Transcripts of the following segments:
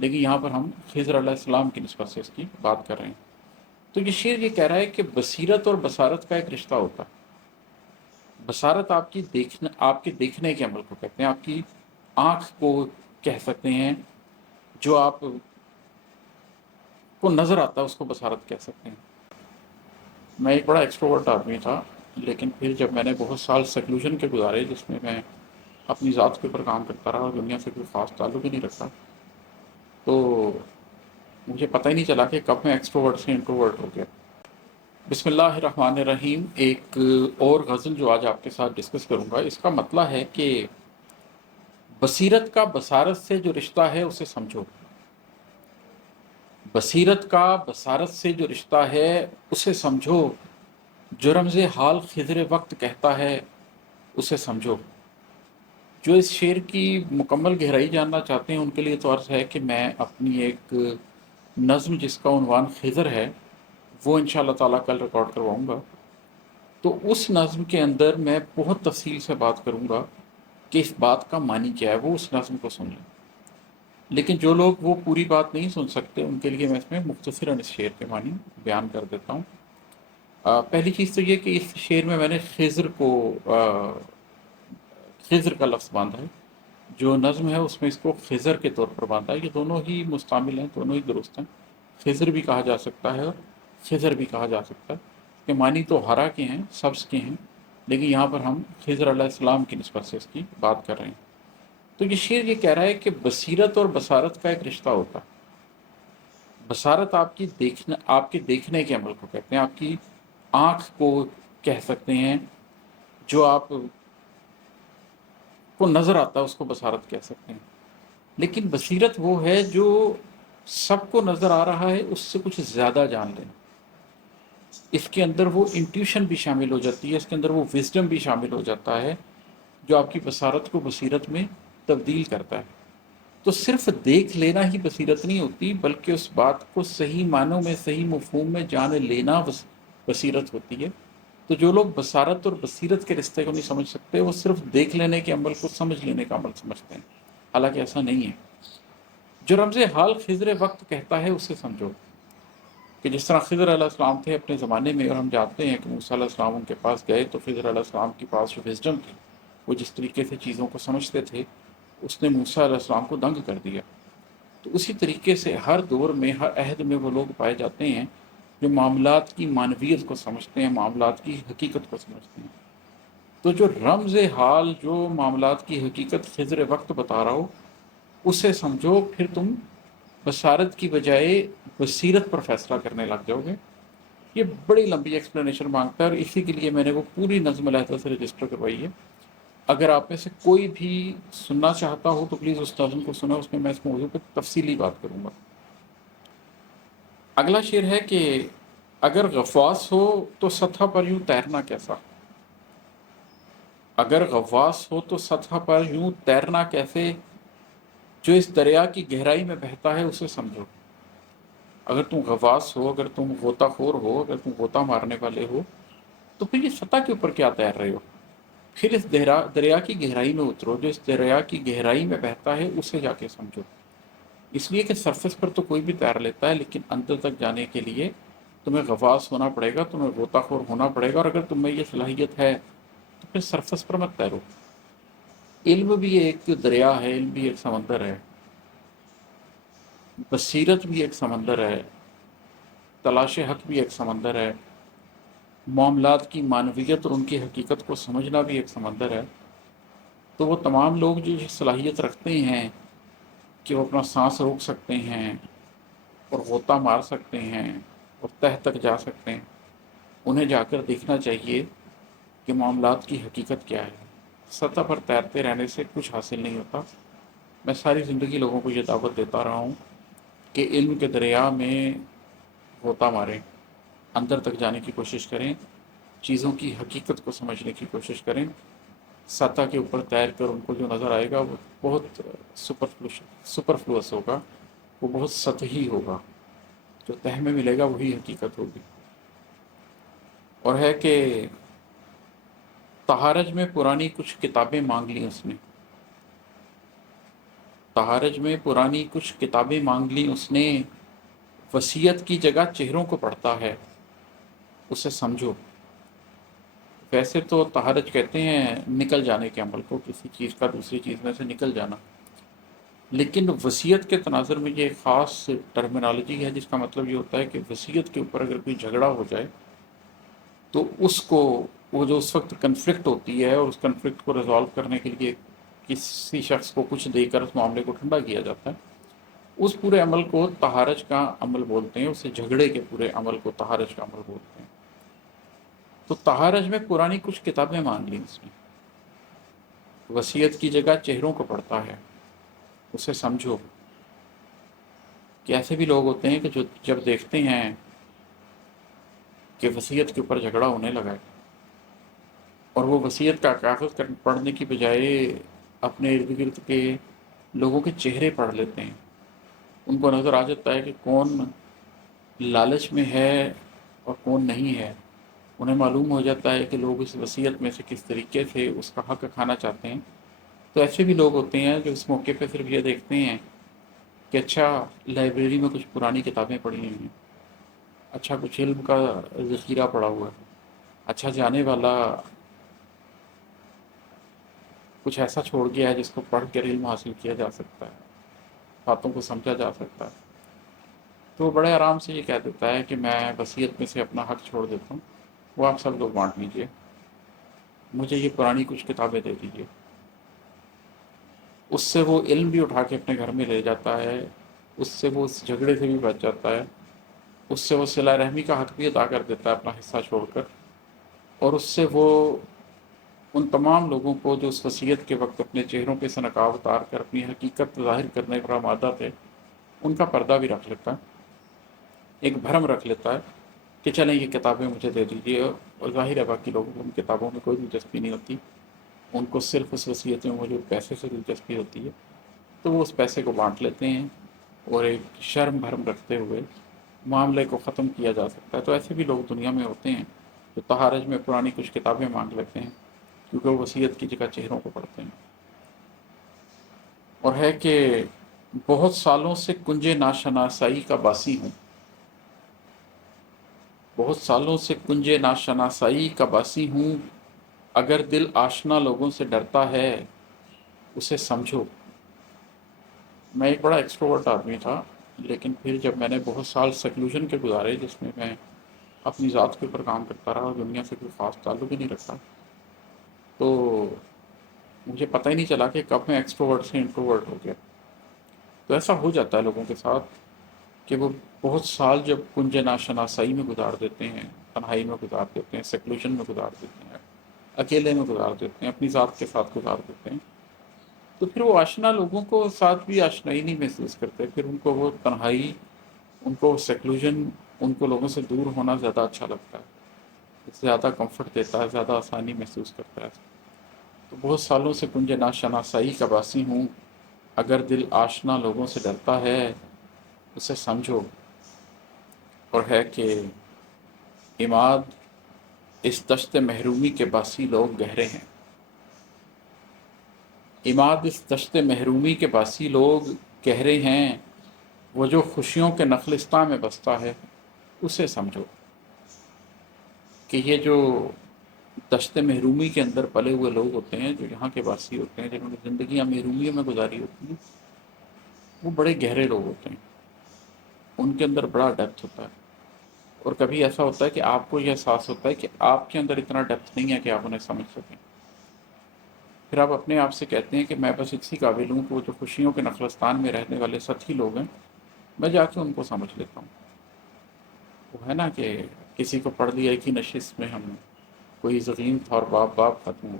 لیکن یہاں پر ہم خضر علیہ السلام کی نسبت سے اس کی بات کر رہے ہیں۔ تو یہ شعر یہ کہہ رہا ہے کہ بصیرت اور بصارت کا ایک رشتہ ہوتا ہے۔ بصارت آپ کے دیکھنے کے عمل کو کہتے ہیں، آپ کی آنکھ کو کہہ سکتے ہیں، جو آپ کو نظر آتا ہے اس کو بصارت کہہ سکتے ہیں۔ میں ایک بڑا ایکسٹروورٹ آدمی تھا، لیکن پھر جب میں نے بہت سال سیکلوژن کے گزارے جس میں میں اپنی ذات کے اوپر کام کرتا رہا اور دنیا سے کوئی خاص تعلق ہی نہیں رکھتا، تو مجھے پتہ ہی نہیں چلا کہ کب میں ایکسٹروورٹ سے انٹروورٹ ہو گیا۔ بسم اللہ الرحمن الرحیم۔ ایک اور غزل جو آج آپ کے ساتھ ڈسکس کروں گا، اس کا مطلب ہے کہ بصیرت کا بصارت سے جو رشتہ ہے اسے سمجھو۔ بصیرت کا بصارت سے جو رشتہ ہے اسے سمجھو، جو رمز حال خضر وقت کہتا ہے اسے سمجھو۔ جو اس شعر کی مکمل گہرائی جاننا چاہتے ہیں ان کے لیے تو عرض ہے کہ میں اپنی ایک نظم جس کا عنوان خضر ہے وہ انشاءاللہ تعالیٰ کل ریکارڈ کرواؤں گا۔ تو اس نظم کے اندر میں بہت تفصیل سے بات کروں گا کہ اس بات کا معنی کیا ہے، وہ اس نظم کو سن لیں۔ لیکن جو لوگ وہ پوری بات نہیں سن سکتے ان کے لیے میں اس میں مختصراً اس شعر کے معنی بیان کر دیتا ہوں۔ پہلی چیز تو یہ کہ اس شعر میں نے خضر کا لفظ باندھا ہے۔ جو نظم ہے اس میں اس کو خضر کے طور پر باندھا ہے۔ یہ دونوں ہی مستعمل ہیں، دونوں ہی درست ہیں۔ خضر بھی کہا جا سکتا ہے اور خضر بھی کہا جا سکتا ہے۔ کہ معنی تو ہرا کے ہیں، سبز کے ہیں، لیکن یہاں پر ہم خضر علیہ السلام کی نسبت سے اس کی بات کر رہے ہیں۔ تو یہ شعر یہ کہہ رہا ہے کہ بصیرت اور بصارت کا ایک رشتہ ہوتا ہے۔ بصارت آپ کے دیکھنے کے عمل کو کہتے ہیں، آپ کی آنکھ کو کہہ سکتے ہیں، جو آپ کو نظر آتا ہے اس کو بصارت کہہ سکتے ہیں۔ لیکن بصیرت وہ ہے جو سب کو نظر آ رہا ہے اس سے کچھ زیادہ جان لینا۔ اس کے اندر وہ انٹیوشن بھی شامل ہو جاتی ہے، اس کے اندر وہ وزڈم بھی شامل ہو جاتا ہے جو آپ کی بصارت کو بصیرت میں تبدیل کرتا ہے۔ تو صرف دیکھ لینا ہی بصیرت نہیں ہوتی، بلکہ اس بات کو صحیح معنوں میں، صحیح مفہوم میں جان لینا بصیرت ہوتی ہے۔ تو جو لوگ بصارت اور بصیرت کے رشتے کو نہیں سمجھ سکتے، وہ صرف دیکھ لینے کے عمل کو سمجھ لینے کا عمل سمجھتے ہیں، حالانکہ ایسا نہیں ہے۔ جو رمز حال خضر وقت کہتا ہے اسے سمجھو، کہ جس طرح خضر علیہ السلام تھے اپنے زمانے میں، اور ہم جانتے ہیں کہ موسیٰ علیہ السلام ان کے پاس گئے تو خضر علیہ السلام کے پاس جو وزڈم تھی، وہ جس طریقے سے چیزوں کو سمجھتے تھے، اس نے موسیٰ علیہ السلام کو دنگ کر دیا۔ تو اسی طریقے سے ہر دور میں، ہر عہد میں وہ لوگ پائے جاتے ہیں جو معاملات کی معنویت کو سمجھتے ہیں، معاملات کی حقیقت کو سمجھتے ہیں۔ تو جو رمز حال، جو معاملات کی حقیقت خضر وقت بتا رہا ہو اسے سمجھو، پھر تم بصارت کی بجائے بصیرت پر فیصلہ کرنے لگ جاؤ گے۔ یہ بڑی لمبی ایکسپلینیشن مانگتا ہے، اور اسی کے لیے میں نے وہ پوری نظم علیحدہ سے رجسٹر کروائی ہے۔ اگر آپ میں سے کوئی بھی سننا چاہتا ہو تو پلیز اس نظم کو سنا، اس میں میں اس موضوع پہ تفصیلی بات کروں گا۔ اگلا شعر ہے کہ اگر غواص ہو تو سطح پر یوں تیرنا کیسا، اگر غواص ہو تو سطح پر یوں تیرنا کیسے، جو اس دریا کی گہرائی میں بہتا ہے اسے سمجھو۔ اگر تم غواص ہو، اگر تم غوطہ خور ہو، اگر تم غوطہ مارنے والے ہو، تو پھر یہ سطح کے اوپر کیا تیر رہے ہو؟ پھر اس دریا کی گہرائی میں اترو، جو اس دریا کی گہرائی میں بہتا ہے اسے جا کے سمجھو۔ اس لیے کہ سرفس پر تو کوئی بھی تیر لیتا ہے، لیکن اندر تک جانے کے لیے تمہیں غواص ہونا پڑے گا، تمہیں غوطہ خور ہونا پڑے گا، اور اگر تم میں یہ صلاحیت ہے تو پھر سرفس پر مت تیرو۔ علم بھی ایک دریا ہے، علم بھی ایک سمندر ہے، بصیرت بھی ایک سمندر ہے، تلاش حق بھی ایک سمندر ہے، معاملات کی معنویت اور ان کی حقیقت کو سمجھنا بھی ایک سمندر ہے۔ تو وہ تمام لوگ جو یہ صلاحیت رکھتے ہیں کہ وہ اپنا سانس روک سکتے ہیں اور غوطہ مار سکتے ہیں اور تہہ تک جا سکتے ہیں، انہیں جا کر دیکھنا چاہیے کہ معاملات کی حقیقت کیا ہے۔ سطح پر تیرتے رہنے سے کچھ حاصل نہیں ہوتا۔ میں ساری زندگی لوگوں کو یہ دعوت دیتا رہا ہوں کہ علم کے دریا میں غوطہ ماریں، اندر تک جانے کی کوشش کریں، چیزوں کی حقیقت کو سمجھنے کی کوشش کریں۔ سطح کے اوپر تیر کر ان کو جو نظر آئے گا وہ بہت سپرفلوس ہوگا، وہ بہت سطحی ہوگا۔ جو تہ میں ملے گا وہی حقیقت ہوگی۔ اور ہے کہ تہارج میں پرانی کچھ کتابیں مانگ لیں اس نے، تہارج میں پرانی کچھ کتابیں مانگ لیں اس نے، وصیت کی جگہ چہروں کو پڑھتا ہے، اسے سمجھو۔ ویسے تو تہارج کہتے ہیں نکل جانے کے عمل کو، کسی چیز کا دوسری چیز میں سے نکل جانا، لیکن وصیت کے تناظر میں یہ ایک خاص ٹرمینالوجی ہے جس کا مطلب یہ ہوتا ہے کہ وصیت کے اوپر اگر کوئی جھگڑا ہو جائے تو اس کو، وہ جو اس وقت کنفلکٹ ہوتی ہے اور اس کنفلکٹ کو ریزالو کرنے کے لیے کسی شخص کو کچھ دے کر اس معاملے کو ٹھنڈا کیا جاتا ہے، اس پورے عمل کو تہارج کا عمل بولتے ہیں، اسے جھگڑے کے پورے عمل کو تہارج کا عمل بولتے ہیں۔ تو تہارج میں پرانی کچھ کتابیں مانگ لیں اس نے، وصیت کی جگہ چہروں کو پڑھتا ہے، اسے سمجھو۔ کہ ایسے بھی لوگ ہوتے ہیں کہ جو جب دیکھتے ہیں کہ وصیت کے اوپر جھگڑا ہونے لگا ہے اور وہ وصیت کا کاغذ پڑھنے کی بجائے اپنے ارد گرد کے لوگوں کے چہرے پڑھ لیتے ہیں، ان کو نظر آ جاتا ہے کہ کون لالچ میں ہے اور کون نہیں ہے، انہیں معلوم ہو جاتا ہے کہ لوگ اس وصیت میں سے کس طریقے سے اس کا حق کھانا چاہتے ہیں۔ تو ایسے بھی لوگ ہوتے ہیں جو اس موقع پہ صرف یہ دیکھتے ہیں کہ اچھا لائبریری میں کچھ پرانی کتابیں پڑھی ہوئی ہیں، اچھا کچھ علم کا ذخیرہ پڑا ہوا ہے، اچھا جانے والا کچھ ایسا چھوڑ گیا ہے جس کو پڑھ کر علم حاصل کیا جا سکتا ہے، باتوں کو سمجھا جا سکتا ہے۔ تو وہ بڑے آرام سے یہ کہہ دیتا ہے کہ میں وصیت میں سے اپنا حق چھوڑ دیتا ہوں، وہ آپ سب لوگ بانٹ لیجئے، مجھے یہ پرانی کچھ کتابیں دے دیجئے۔ اس سے وہ علم بھی اٹھا کے اپنے گھر میں لے جاتا ہے، اس سے وہ اس جھگڑے سے بھی بچ جاتا ہے، اس سے وہ صلہ رحمی کا حق بھی ادا کر دیتا ہے اپنا حصہ چھوڑ کر، اور اس سے وہ ان تمام لوگوں کو جو اس وصیت کے وقت اپنے چہروں پہ سے نقاب اتار کر اپنی حقیقت ظاہر کرنے پر آمادہ تھے، ان کا پردہ بھی رکھ لیتا ہے، ایک بھرم رکھ لیتا ہے کہ چلیں یہ کتابیں مجھے دے دیجیے، اور ظاہر ہے باقی لوگوں کو ان کتابوں میں کوئی دلچسپی نہیں ہوتی، ان کو صرف اس وصیت میں موجود پیسے سے دلچسپی ہوتی ہے، تو وہ اس پیسے کو بانٹ لیتے ہیں اور ایک شرم بھرم رکھتے ہوئے معاملے کو ختم کیا جا سکتا ہے۔ تو ایسے بھی لوگ دنیا میں ہوتے ہیں جو تہارج میں پرانی کچھ کتابیں مانگ لیتے ہیں کیونکہ وہ وصیت کی جگہ چہروں کو پڑھتے ہیں۔ اور ہے کہ بہت سالوں سے کنج ناشناسائی کا باسی ہوں، بہت سالوں سے کنج ناشناسائی کا باسی ہوں، اگر دل آشنا لوگوں سے ڈرتا ہے اسے سمجھو۔ میں ایک بڑا ایکسٹروورٹ آدمی تھا، لیکن پھر جب میں نے بہت سال سیکلوژن کے گزارے جس میں میں اپنی ذات کے اوپر کام کرتا رہا اور دنیا سے کوئی خاص تعلق ہی نہیں رکھتا، تو مجھے پتہ ہی نہیں چلا کہ کب میں ایکسٹروورٹ سے انٹروورٹ ہو گیا۔ تو ایسا ہو جاتا ہے لوگوں کے ساتھ کہ وہ بہت سال جب کنج ناشناسائی میں گزار دیتے ہیں، تنہائی میں گزار دیتے ہیں، سیکلوژن میں گزار دیتے ہیں، اکیلے میں گزار دیتے ہیں، اپنی ذات کے ساتھ گزار دیتے ہیں، تو پھر وہ آشنا لوگوں کو ساتھ بھی آشنائی نہیں محسوس کرتے، پھر ان کو وہ تنہائی، ان کو سیکلوژن، ان کو لوگوں سے دور ہونا زیادہ اچھا لگتا ہے، زیادہ کمفرٹ دیتا ہے، زیادہ آسانی محسوس کرتا ہے۔ تو بہت سالوں سے کنج ناشناسائی کا باسی ہوں، اگر دل آشنا لوگوں سے ڈرتا ہے اسے سمجھو۔ اور ہے کہ عماد اس دشت محرومی کے باسی لوگ گہرے ہیں، عماد اس دشت محرومی کے باسی لوگ گہرے ہیں، وہ جو خوشیوں کے نخلستان میں بستا ہے اسے سمجھو۔ کہ یہ جو دشت محرومی کے اندر پلے ہوئے لوگ ہوتے ہیں، جو یہاں کے باسی ہوتے ہیں، جنہوں نے زندگیاں محرومیوں میں گزاری ہوتی ہیں، وہ بڑے گہرے لوگ ہوتے ہیں، ان کے اندر بڑا ڈیپتھ ہوتا ہے، اور کبھی ایسا ہوتا ہے کہ آپ کو یہ احساس ہوتا ہے کہ آپ کے اندر اتنا ڈیپتھ نہیں ہے کہ آپ انہیں سمجھ سکیں، پھر آپ اپنے آپ سے کہتے ہیں کہ میں بس اسی قابل ہوں کہ وہ جو خوشیوں کے نخلستان میں رہنے والے سطحی لوگ ہیں میں جا کے ان کو سمجھ لیتا ہوں۔ وہ ہے نا کہ کسی کو پڑھ لیا ایک ہی نشست میں ہم، کوئی ضغیم تھا اور باپ باپ ختم ہو،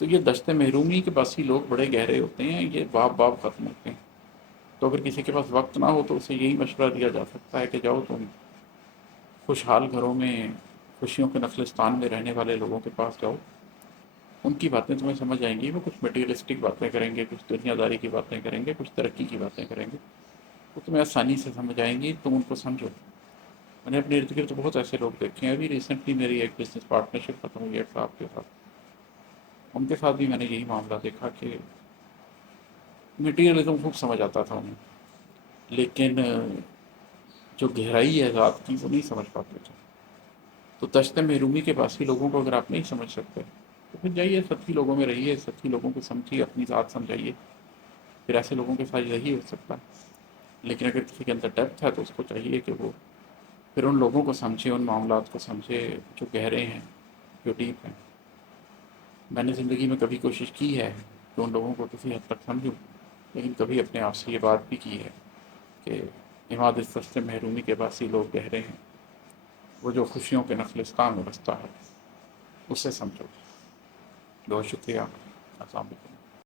تو یہ دشت محرومی کے باسی لوگ بڑے گہرے ہوتے ہیں، یہ باپ باپ ختم ہوتے ہیں۔ تو اگر کسی کے پاس وقت نہ ہو تو اسے یہی مشورہ دیا جا سکتا ہے کہ جاؤ تم خوشحال گھروں میں، خوشیوں کے نخلستان میں رہنے والے لوگوں کے پاس جاؤ، ان کی باتیں تمہیں سمجھ آئیں گی، وہ کچھ مٹیریلسٹک باتیں کریں گے، کچھ دنیا داری کی باتیں کریں گے، کچھ ترقی کی باتیں کریں گے، وہ تمہیں آسانی سے سمجھ آئیں گی، تم ان کو سمجھو۔ میں نے اپنے ارد گرد بہت ایسے لوگ دیکھے ہیں، ابھی ریسنٹلی میری ایک بزنس پارٹنرشپ ختم ہوئی ہے صاحب کے ساتھ، ان کے ساتھ بھی میں نے یہی معاملہ دیکھا کہ مٹیریلزم خوب سمجھ آتا تھا انہیں، لیکن جو گہرائی ہے ذات کی وہ نہیں سمجھ پاتے تھے۔ تو دشت محرومی کے باسی لوگوں کو اگر آپ نہیں سمجھ سکتے تو پھر جائیے سچی لوگوں میں رہیے، سچی لوگوں کو سمجھیے، اپنی ذات سمجھائیے، پھر ایسے لوگوں کے ساتھ یہی ہو سکتا ہے۔ لیکن اگر کسی کے اندر ڈیپتھ ہے تو اس کو چاہیے کہ وہ پھر ان لوگوں کو سمجھے، ان معاملات کو سمجھے جو گہرے ہیں، جو ڈیپ ہیں۔ میں نے زندگی میں کبھی کوشش کی ہے کہ ان لوگوں کو کسی حد تک سمجھوں، لیکن کبھی اپنے آپ سے یہ بات بھی کی ہے کہ عماد دشت محرومی کے باسی لوگ گہرے ہیں، وہ جو خوشیوں کے نخلستان میں بستا ہے اسے سمجھو۔ بہت شکریہ، السلام علیکم۔